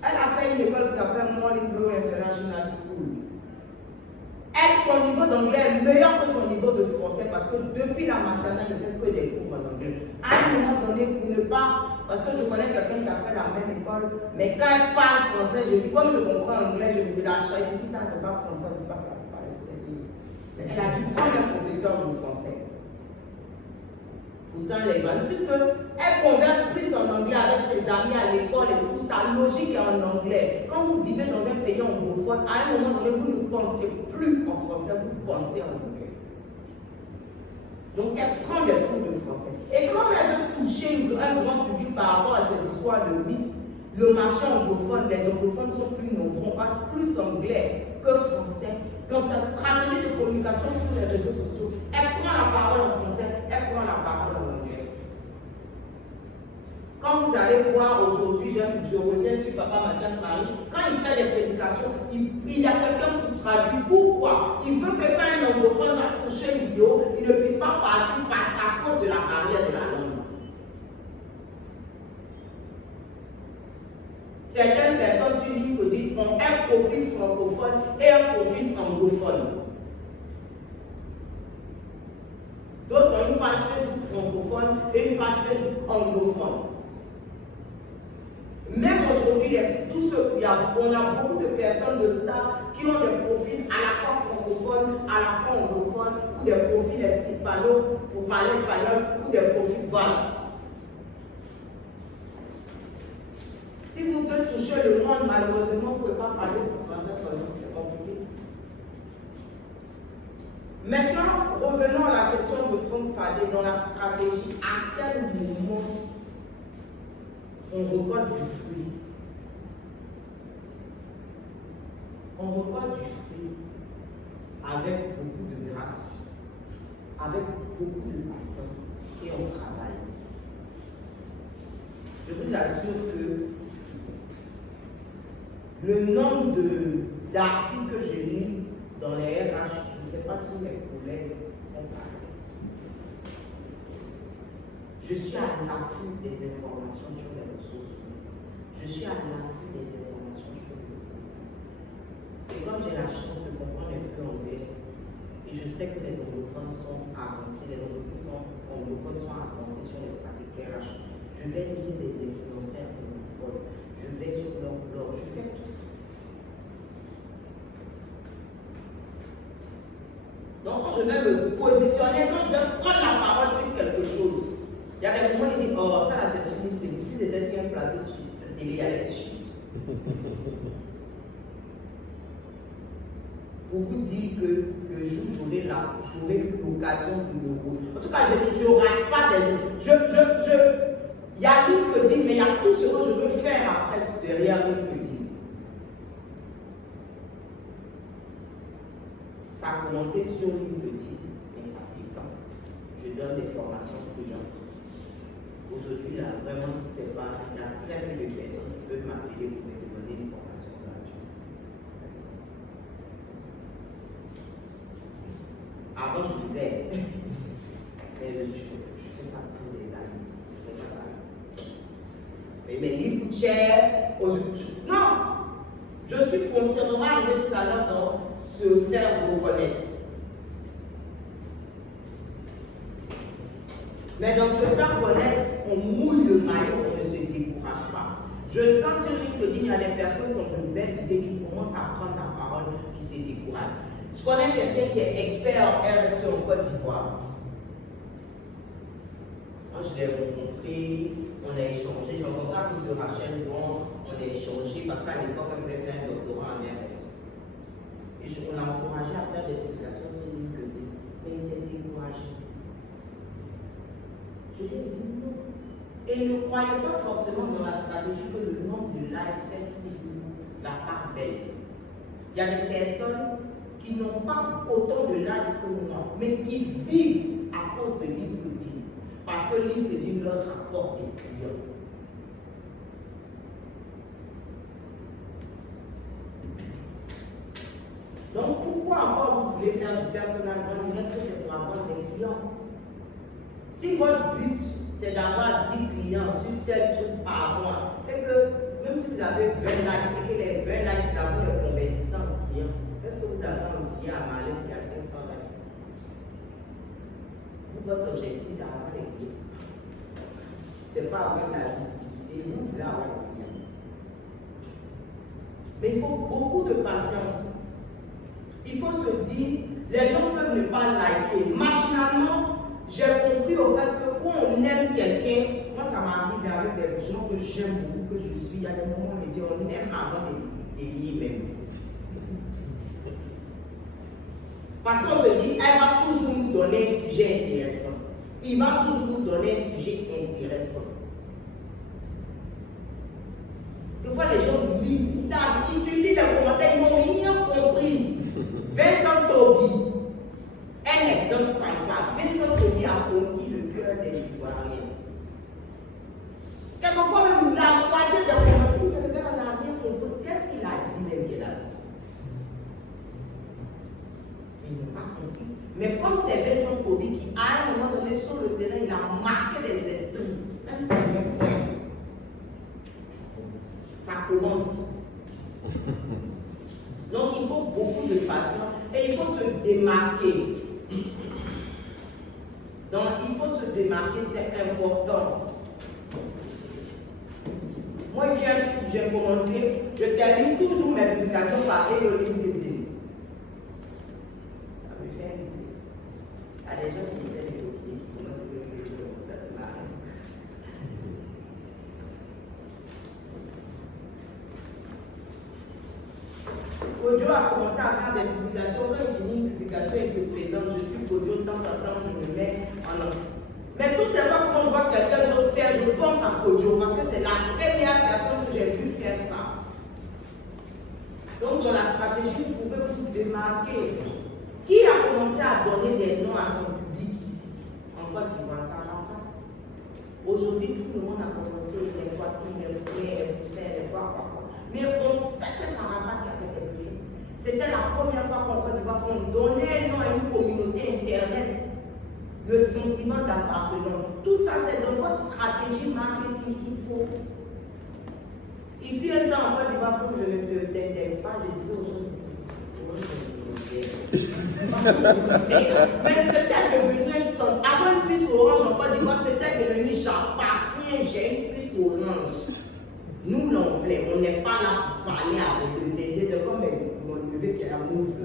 Elle a fait une école qui s'appelle Morning Glory International School. Son niveau d'anglais est meilleur que son niveau de français parce que depuis la maternelle, elle ne fait que des cours en anglais. À un moment donné, pour ne pas, parce que je connais quelqu'un qui a fait la même école, mais quand elle parle français, je dis, comme je comprends anglais, je me lâche. Je dis, ça, c'est pas français, je dis pas ça, c'est pas français. Mais elle a dû prendre un professeur de français. Pourtant, elle est bonne, puisqu'elle converse plus en anglais avec ses amis à l'école et tout, sa logique est en anglais. Quand vous vivez dans un pays anglophone, à un moment donné, vous ne pensez plus en français, vous pensez en anglais. Donc, elle prend des cours de français. Et quand elle veut toucher un grand public par rapport à ces histoires de Miss, le marché anglophone, les anglophones sont plus nombreux, on parle plus anglais que français. Dans sa stratégie de communication sur les réseaux sociaux, elle prend la parole en français, elle prend la parole en anglais. Quand vous allez voir aujourd'hui, je reviens sur Papa Mathias Marie, quand il fait des prédications, il y a quelqu'un qui traduit. Pourquoi? Il veut que quand un anglophone va toucher une vidéo, il ne puisse pas partir à cause de la barrière de la langue. Certaines personnes sur LinkedIn ont un profil francophone et un profil anglophone. D'autres ont une page Facebook francophone et une page Facebook anglophone. Même aujourd'hui, on a beaucoup de personnes de stars qui ont des profils à la fois francophones, à la fois anglophones, ou des profils hispanos pour parler espagnol, ou des profils valent. Si vous devez toucher le monde, malheureusement, vous ne pouvez pas parler français seulement, c'est compliqué. Maintenant, revenons à la question de Franck Fadé dans la stratégie. À quel moment on récolte du fruit? On récolte du fruit avec beaucoup de grâce, avec beaucoup de patience et on travaille. Je vous assure que le nombre d'articles que j'ai lus dans les RH, je ne sais pas si mes collègues ont parlé. Je suis à l'affût des informations sur les ressources humaines. Je suis à l'affût des informations sur le groupe. Et comme j'ai la chance de comprendre un peu anglais, et je sais que les anglophones sont avancés, les anglophones sont avancés sur les pratiques RH, je vais lire les influenceurs anglophones, je vais sur leur blog, je fais tout ça. Donc quand je vais me positionner, quand je vais prendre la parole sur quelque chose, il y a des moments où il dit, oh ça là c'est sur une télé, si c'était sur un plateau de télé, il y a des chiens. Pour vous dire que le jour où j'aurai l'occasion de me voir. En tout cas, je ne rate pas des autres. Il y a LinkedIn, mais il y a tout ce que je veux faire après derrière LinkedIn. Ça a commencé sur LinkedIn, mais ça s'étend. Je donne des formations payantes. Aujourd'hui, là, vraiment, si c'est pas, il y a très peu de personnes qui peuvent m'appeler pour me demander une formation gratuite. Avant, je faisais. Mais je fais ça pour des années. Je fais pas ça. Mais mes livres coûtent cher. Non! Je suis concernant arrivé tout à l'heure dans se faire reconnaître. Mais dans se faire connaître, on mouille le maillot, on ne se décourage pas. Je sens sur LinkedIn, il y a des personnes qui ont de belles idées qui commencent à prendre la parole qui se découragent. Je connais quelqu'un qui est expert en RSE en Côte d'Ivoire. Moi, je l'ai rencontré, on a échangé. J'ai rencontré à cause de Rachel Blanc, on a échangé parce qu'à l'époque, elle voulait faire un doctorat en RSE. Et on l'a encouragé à faire des publications sur LinkedIn. Mais il s'est découragé. Je lui ai dit non. Et ne croyez pas forcément dans la stratégie que le nombre de likes fait toujours la part belle. Il y a des personnes qui n'ont pas autant de likes que moi, mais qui vivent à cause de LinkedIn. Parce que LinkedIn leur rapporte des clients. Donc pourquoi encore vous voulez faire du personal branding? Est-ce que c'est pour avoir des clients? Si votre but c'est d'avoir 10 clients sur tel truc par mois, et que même si vous avez 20 likes, et que les 20 likes d'abord les convertissent en clients, est-ce que vous avez envie à Malin qui a 500 likes? Votre objectif c'est avoir des clients. C'est pas avoir la visibilité, vous voulez avoir des clients. Mais il faut beaucoup de patience. Il faut se dire, les gens peuvent ne pas liker. Machinalement, j'ai compris au fait que quand on aime quelqu'un, moi ça m'arrive avec des gens que j'aime beaucoup, que je suis, il y a des moments où on me dit on aime avant de lier même. Parce qu'on se dit, elle va toujours nous donner un sujet intéressant. Il va toujours nous donner un sujet intéressant. Des fois les gens lisent, tu lis les commentaires, ils n'ont rien compris. Vincent Toby, un exemple palpable. Vincent Toby a conquis le cœur des Ivoiriens. Quelquefois même la moitié des commentaires, le gars n'a rien compris. Qu'est-ce qu'il a dit même qu'il a dit? Il n'a pas compris. Mais comme c'est Vincent Toby qui, à un moment donné, sur le terrain, il a marqué des esprits. Même pas un point. Ça commence. Donc il faut beaucoup de patience et il faut se démarquer. Donc il faut se démarquer, c'est important. Moi, j'ai commencé, je termine toujours mes publications par Hello LinkedIn. Ça me fait rigoler. Il y a des gens qui essaient de copier, qui commencent à écrire, ça c'est marrant. Kojo a commencé à faire des publications. Quand il finit une publication, il se présente. Je suis Kojo, tant en temps, je me mets en ordre. Mais toutes les fois que je vois quelqu'un d'autre faire, je pense à Kojo parce que c'est la première personne que j'ai vu faire ça. Donc, dans la stratégie, vous pouvez vous démarquer. Qui a commencé à donner des noms à son public ici? En Côte d'Ivoire, ça Arafat. Aujourd'hui, tout le monde a commencé les poitrines, les poignets, les poussins, les quoi. Mais on sait que ça Arafat qui a fait quelque chose. C'était la première fois qu'en Côte d'Ivoire, on donnait un nom à une communauté internet. le sentiment d'appartenance. Tout ça, c'est dans votre stratégie marketing qu'il faut. Il fut un temps en Côte d'Ivoire où je ne t'intéresse pas, je disais aux gens, mais c'était devenu un son. Avant une puce orange en Côte d'Ivoire, c'était devenu j'appartiens, j'ai une puce orange. Nous, l'anglais, on n'est pas là pour parler avec le VD, c'est comme mon neveu qui est à Mousse.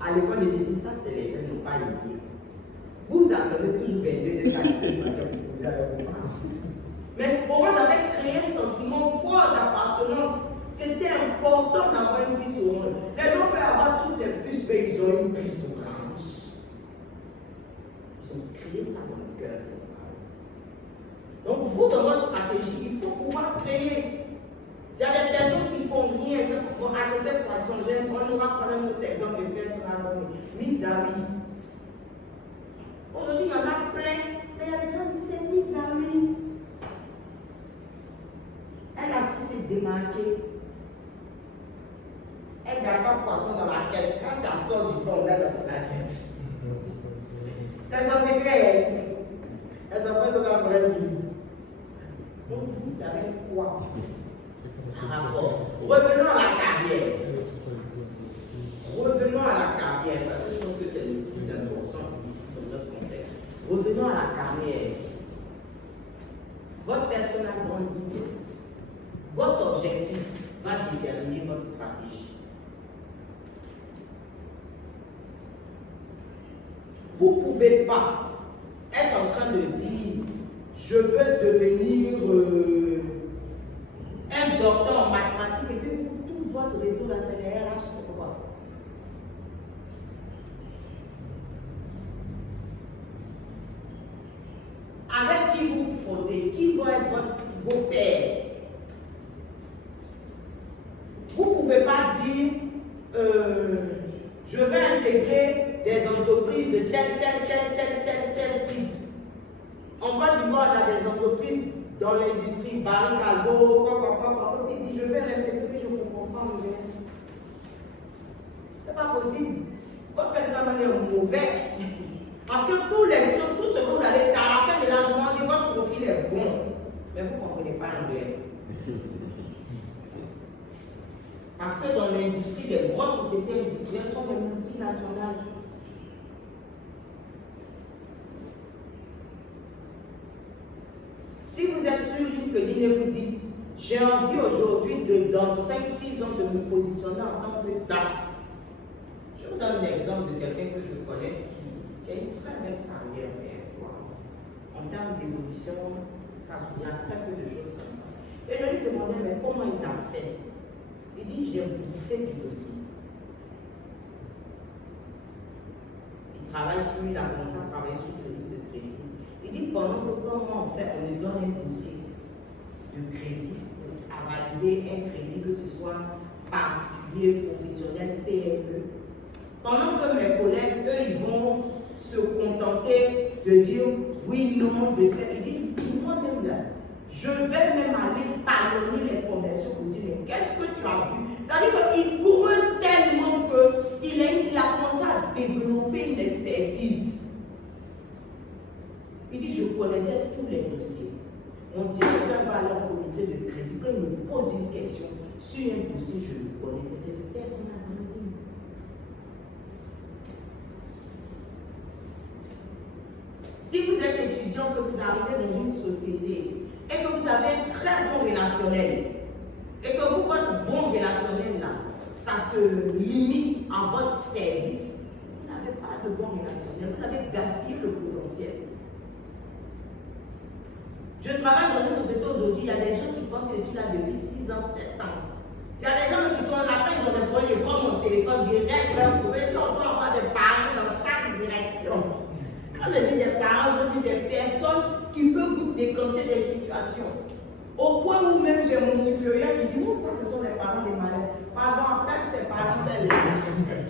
À l'école, il dit ça, c'est les jeunes n'ont pas idée. Vous attendez toujours 22 vous avez mais orange avait créé un sentiment fort d'appartenance. C'était important d'avoir une puce orange. Les gens peuvent avoir toutes les puces, mais ils ont une puce orange. Ils ont créé ça dans le cœur. Donc, vous, dans votre stratégie, il faut pouvoir créer. Il y a des personnes qui font rien, ils vont acheter poisson. On aura prendre un autre exemple de personnes mis amis. Aujourd'hui, il y en a plein, mais il y a des gens qui disent c'est mis amis. Elle a su se démarquer. Elle ne garde pas poisson dans la caisse. Quand ça sort du fond, elle dans l'assiette. C'est son secret. Elle s'en fait dans la vraie vie. Donc, vous savez quoi? Revenons à la carrière. Revenons à la carrière, parce que je pense que c'est le plus important ici dans notre contexte. Revenons à la carrière. Votre personnel grandit. Votre objectif va déterminer votre stratégie. Vous ne pouvez pas être en train de dire je veux devenir un docteur en mathématiques et puis tout votre réseau là c'est les RH, c'est quoi? Avec qui vous frottez, qui vont être vos pairs? Vous ne pouvez pas dire je vais intégrer des entreprises de tel type. En Côte d'Ivoire, on a des entreprises dans l'industrie, Barry Calvo, qui dit je vais l'intégrer, je ne comprends pas. Ce n'est pas possible. Votre personnel est mauvais. Parce que tout ce que vous allez faire à la fin de l'argent, votre profil est bon. Mais vous ne comprenez pas anglais. Parce que dans l'industrie, les grosses sociétés industrielles sont des multinationales. Si vous êtes sur LinkedIn et vous dites j'ai envie aujourd'hui dans 5-6 ans de me positionner en tant que DAF. Je vous donne un exemple de quelqu'un que je connais qui a une très belle carrière derrière toi. En termes d'évolution, il y a très peu de choses comme ça. Et je lui demandais mais comment il a fait? Il dit j'ai bouffé du dossier. Il travaille sur, il a commencé à travailler sur le risque de crédit. Il dit pendant que comment on fait, on lui donne un dossier de crédit à valider un crédit, que ce soit particulier, professionnel, PME. Pendant que mes collègues, eux, ils vont se contenter de dire oui, non, de faire. Il dit moi-même là, je vais même aller talonner les commerciaux pour dire mais qu'est-ce que tu as vu? C'est-à-dire qu'il creuse tellement qu'il a commencé à développer une expertise. Il dit, je connaissais tous les dossiers. Mon directeur va aller en comité de crédit. Quand il me pose une question sur un dossier, je le connais. Mais c'est le personnel grandi. Si vous êtes étudiant, que vous arrivez dans une société et que vous avez un très bon relationnel, et que vous, votre bon relationnel là, ça se limite à votre service, vous n'avez pas de bon relationnel, vous avez gaspillé le potentiel. Je travaille dans une société aujourd'hui, il y a des gens qui pensent que je suis là depuis 6 ans, 7 ans. Il y a des gens qui sont là, quand ils ont des problèmes, ils prennent mon téléphone, je règle leur problème. On doit avoir des parents dans chaque direction. Quand je dis des parents, je dis des personnes qui peuvent vous décanter des situations. Au point où même j'ai mon supérieur qui dit, oh, ça ce sont les parents des malades. Pardon, appelle tes parents tels.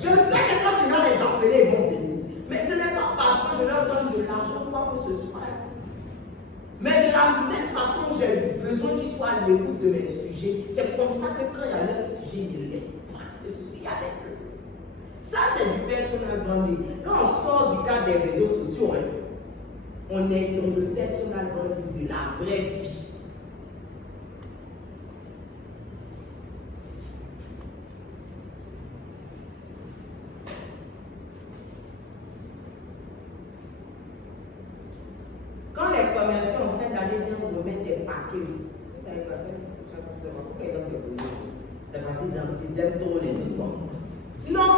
Je sais que quand tu vas les appeler, ils vont venir. Mais ce n'est pas parce que je leur donne de l'argent, quoi que ce soit. Mais de la même façon, j'ai besoin qu'ils soient à l'écoute de mes sujets. C'est comme ça que quand il y a leur sujet, ils ne laissent pas. Je suis avec eux. Ça, c'est c'est du personal branding. Là, on sort du cadre des réseaux sociaux. Hein. On est dans le personal branding de la vraie vie. Quand les commerçants ont fait d'aller venir remettre des paquets, vous savez quoi c'est? Pourquoi ils donnent des boulots? C'est parce qu'ils aiment trop les autres. Non!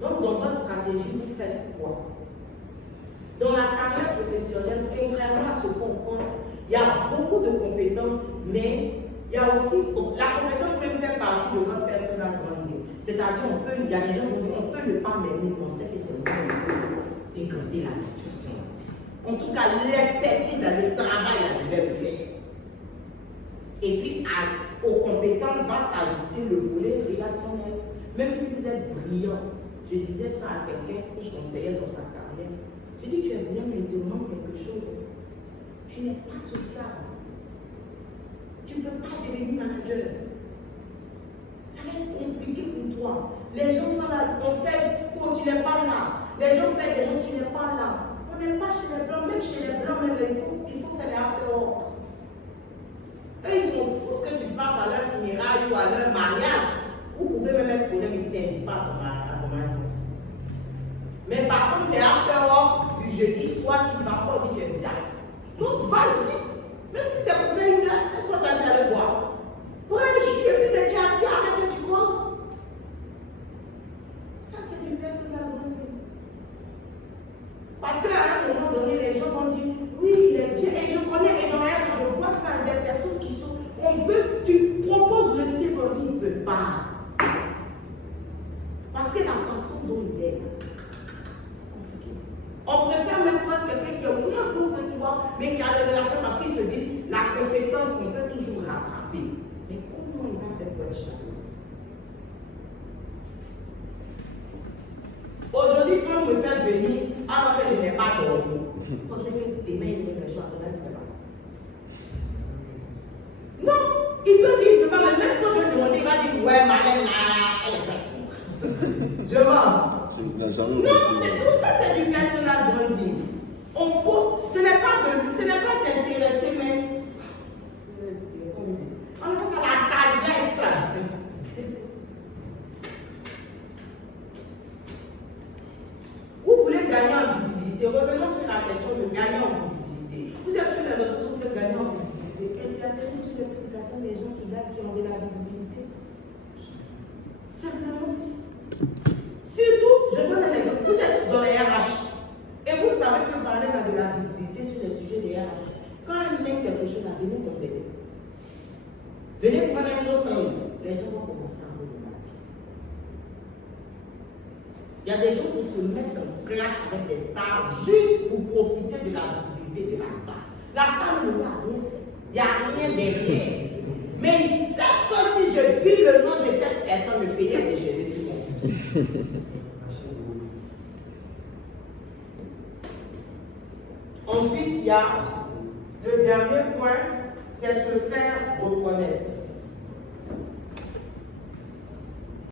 Donc, dans votre stratégie, vous faites quoi? Dans la carrière professionnelle, contrairement à ce qu'on pense, il y a beaucoup de compétences, mais il y a aussi, la compétence même fait partie de votre personal branding. C'est-à-dire, il y a des gens qui vont dire, on peut ne pas m'aimer, on sait que c'est moi qui peut décanter la situation. En tout cas, l'expertise dans le travail, là, je vais le faire. Et puis, aux compétences va s'ajouter le volet relationnel. Même si vous êtes brillant, je disais ça à quelqu'un que je conseillais dans sa carrière. Je dis, tu es brillant, mais il te demande quelque chose. Tu n'es pas sociable. Tu ne peux pas devenir manager. Ça va être compliqué pour toi. Les gens sont là, on fait quoi, tu n'es pas là. Les gens payent des gens, tu n'es pas là. On n'est pas chez les blancs, même chez les blancs, même il faut faire les after-work. Eux, ils s'en foutent que tu partes à leur funérailles ou à leur mariage. Vous pouvez même être collègue et ne t'invite pas à ton mariage. Mais par contre, c'est after-work du jeudi soir qui ne va pas au dit donc vas-y. Même si c'est pour faire une heure, est-ce qu'on t'a dit d'aller boire? Ouais, je suis et puis tu es assis, arrête que tu causes. Ça, c'est du personnel branding. Parce qu'à un moment donné, les gens vont dire, oui, il est bien. Et je connais énormément, je vois ça, des personnes qui sont, on veut, tu proposes le style branding, il ne peut pas. Parce que la façon dont il est, on préfère même prendre quelqu'un qui est moins beau que toi, mais qui a des relations parce qu'il se dit la compétence qu'on peut toujours rattraper. Mais comment il va faire pour être chacun? Aujourd'hui, Franck me fait venir alors que je n'ai pas dormi. Parce que demain, il me fait choix, il ne fait pas. Non, il peut dire, il ne peut pas, mais même quand je vais demander, il va dire, ouais, Malène, elle est pas. Je mens. Non, mais tout ça, c'est du personal branding. Ce n'est pas t'intéresser, mais on appelle ça la sagesse. Vous voulez gagner en visibilité. Revenons sur la question de gagner en visibilité. Vous êtes sur les réseaux sociaux, vous voulez gagner en visibilité. Et regardez sur les publications des gens qui ont de la visibilité. Simplement. Surtout, je donne un exemple. Vous êtes dans les RH et vous savez que parler de la visibilité sur les sujets des RH, quand il met quelque chose à venir compléter, venez prendre un autre angle, les gens vont commencer à vous remarquer. Il y a des gens qui se mettent en clash avec des stars juste pour profiter de la visibilité de la star. La star ne va rien faire. Il n'y a rien derrière. Mais il sait que si je dis le nom de cette personne, le pays est déchaîné sur mon fils. Ensuite, il y a le dernier point, c'est se faire reconnaître.